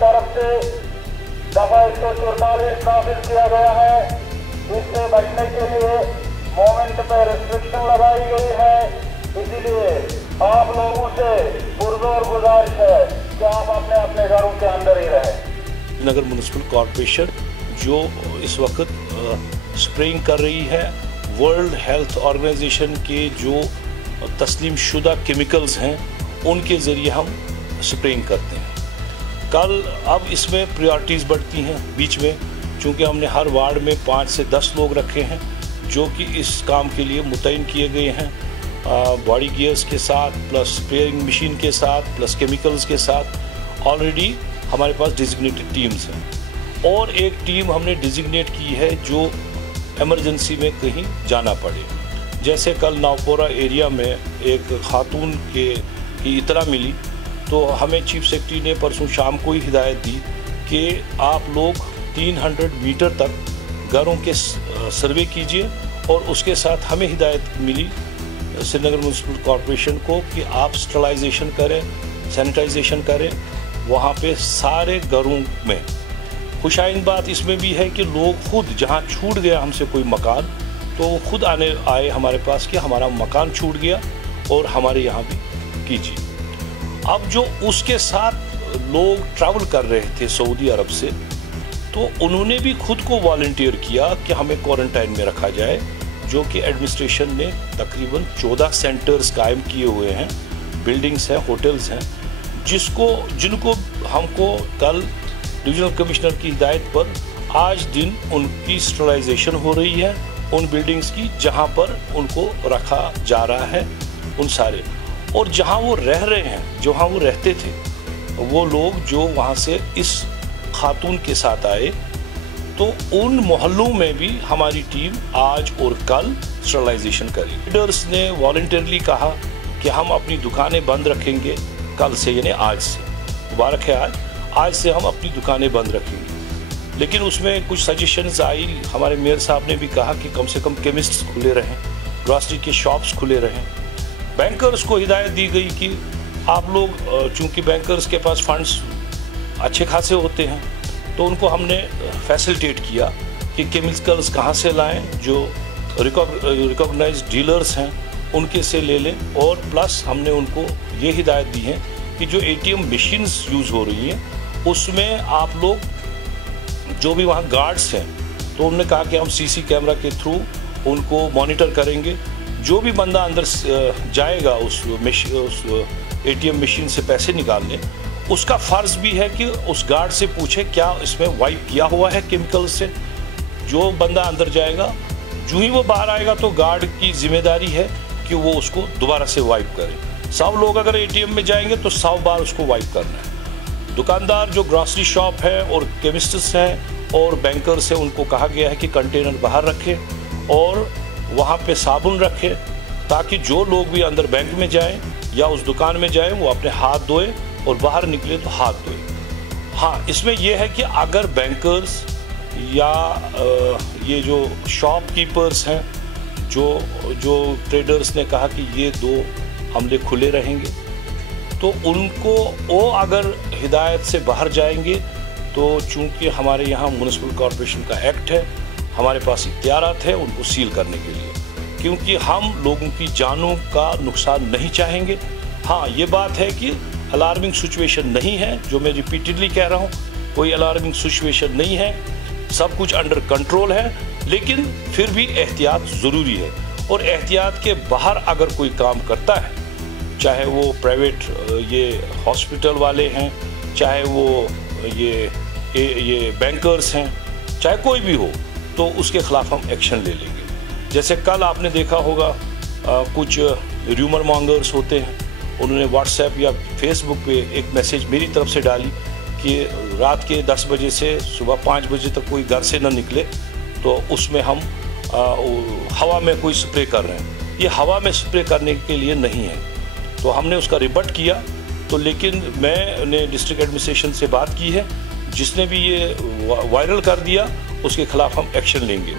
तरफ से दफा 144 नाफिज किया गया है। इससे बचने के लिए मोमेंट पर रिस्ट्रिक्शन लगाई गई है। इसीलिए आप लोगों से पुरजोर गुजारिश है कि आप अपने अपने घरों के अंदर ही रहें। नगर म्युनिसिपल कॉरपोरेशन जो इस वक्त स्प्रेइंग कर रही है, वर्ल्ड हेल्थ ऑर्गेनाइजेशन के जो तस्लीम शुदा केमिकल्स हैं उनके ज़रिए हम स्प्रेइंग करते हैं। कल अब इसमें प्रायोरिटीज़ बढ़ती हैं बीच में, चूँकि हमने हर वार्ड में 5 से 10 लोग रखे हैं जो कि इस काम के लिए मुतयन किए गए हैं, बॉडी गियर्स के साथ प्लस स्प्रेइंग मशीन के साथ प्लस केमिकल्स के साथ। ऑलरेडी हमारे पास डिजिग्नेटेड टीम्स हैं और एक टीम हमने डिजिग्नेट की है जो इमरजेंसी में कहीं जाना पड़े। जैसे कल नावपोरा एरिया में एक खातून की इतला मिली तो हमें चीफ सेक्रेटरी ने परसों शाम को ही हिदायत दी कि आप लोग 300 मीटर तक घरों के सर्वे कीजिए और उसके साथ हमें हिदायत मिली श्रीनगर म्युनिसिपल कॉरपोरेशन को कि आप स्टरलाइजेशन करें, सैनिटाइजेशन करें वहाँ पे सारे घरों में। खुशाइन बात इसमें भी है कि लोग खुद जहाँ छूट गया हमसे कोई मकान तो वो खुद आए हमारे पास कि हमारा मकान छूट गया और हमारे यहाँ भी कीजिए। अब जो उसके साथ लोग ट्रैवल कर रहे थे सऊदी अरब से तो उन्होंने भी खुद को वॉलंटियर किया कि हमें क्वारंटाइन में रखा जाए, जो कि एडमिनिस्ट्रेशन ने तकरीबन 14 सेंटर्स कायम किए हुए हैं, बिल्डिंग्स हैं, होटल्स हैं, जिनको हमको कल डिविजनल कमिश्नर की हिदायत पर आज दिन उनकी स्टरलाइजेशन हो रही है उन बिल्डिंग्स की जहां पर उनको रखा जा रहा है उन सारे। और जहां वो रह रहे हैं, जहां वो रहते थे, वो लोग जो वहां से इस खातून के साथ आए तो उन मोहल्लों में भी हमारी टीम आज और कल स्टरलाइजेशन करी। लीडर्स ने वॉलंटियरली कहा कि हम अपनी दुकानें बंद रखेंगे कल से, यानी आज से, मुबारक है आज से हम अपनी दुकानें बंद रखेंगे। लेकिन उसमें कुछ सजेशंस आई, हमारे मेयर साहब ने भी कहा कि कम से कम केमिस्ट खुले रहें, ग्रॉसरी के शॉप्स खुले रहें। बैंकर्स को हिदायत दी गई कि आप लोग, चूँकि बैंकर्स के पास फंड्स अच्छे खासे होते हैं तो उनको हमने फैसिलिटेट किया कि केमिकल्स कहाँ से लाएं, जो रिकॉग्नाइज्ड डीलर्स हैं उनके से ले लें। और प्लस हमने उनको ये हिदायत दी है कि जो ATM मशीन्स यूज़ हो रही हैं उसमें आप लोग जो भी वहाँ गार्ड्स हैं तो उन्होंने कहा कि हम CC कैमरा के थ्रू उनको मॉनिटर करेंगे। जो भी बंदा अंदर जाएगा उस ATM मशीन से पैसे निकालने, उसका फ़र्ज़ भी है कि उस गार्ड से पूछे क्या इसमें वाइप किया हुआ है केमिकल से। जो बंदा अंदर जाएगा, जो ही वो बाहर आएगा तो गार्ड की जिम्मेदारी है कि वो उसको दोबारा से वाइप करे। 100 लोग अगर ATM में जाएंगे तो 100 बार उसको वाइप करना है। दुकानदार जो ग्रॉसरी शॉप है और केमिस्ट्स हैं और बैंकर्स हैं उनको कहा गया है कि कंटेनर बाहर रखें और वहाँ पे साबुन रखें ताकि जो लोग भी अंदर बैंक में जाएं या उस दुकान में जाएं वो अपने हाथ धोएं और बाहर निकले तो हाथ धोएं। हाँ, इसमें यह है कि अगर बैंकर्स या ये जो शॉपकीपर्स हैं, जो ट्रेडर्स ने कहा कि ये 2 हमले खुले रहेंगे तो उनको वो अगर हिदायत से बाहर जाएंगे तो चूँकि हमारे यहाँ म्युनिसिपल कॉरपोरेशन का एक्ट है, हमारे पास इख्तियारात है उनको सील करने के लिए, क्योंकि हम लोगों की जानों का नुकसान नहीं चाहेंगे। हाँ, ये बात है कि अलार्मिंग सिचुएशन नहीं है, जो मैं रिपीटेडली कह रहा हूँ, कोई अलार्मिंग सिचुएशन नहीं है, सब कुछ अंडर कंट्रोल है, लेकिन फिर भी एहतियात ज़रूरी है। और एहतियात के बाहर अगर कोई काम करता है, चाहे वो प्राइवेट ये हॉस्पिटल वाले हैं, चाहे वो ये बैंकर्स हैं, चाहे कोई भी हो, तो उसके ख़िलाफ़ हम एक्शन ले लेंगे। जैसे कल आपने देखा होगा कुछ र्यूमर मॉन्गर्स होते हैं, उन्होंने व्हाट्सएप या फेसबुक पे एक मैसेज मेरी तरफ से डाली कि रात के 10 बजे से सुबह 5 बजे तक कोई घर से न निकले, तो उसमें हम हवा में कोई स्प्रे कर रहे हैं। ये हवा में स्प्रे करने के लिए नहीं है, तो हमने उसका रिबट किया। तो लेकिन मैंने डिस्ट्रिक्ट एडमिनिस्ट्रेशन से बात की है, जिसने भी ये वायरल कर दिया उसके खिलाफ हम एक्शन लेंगे।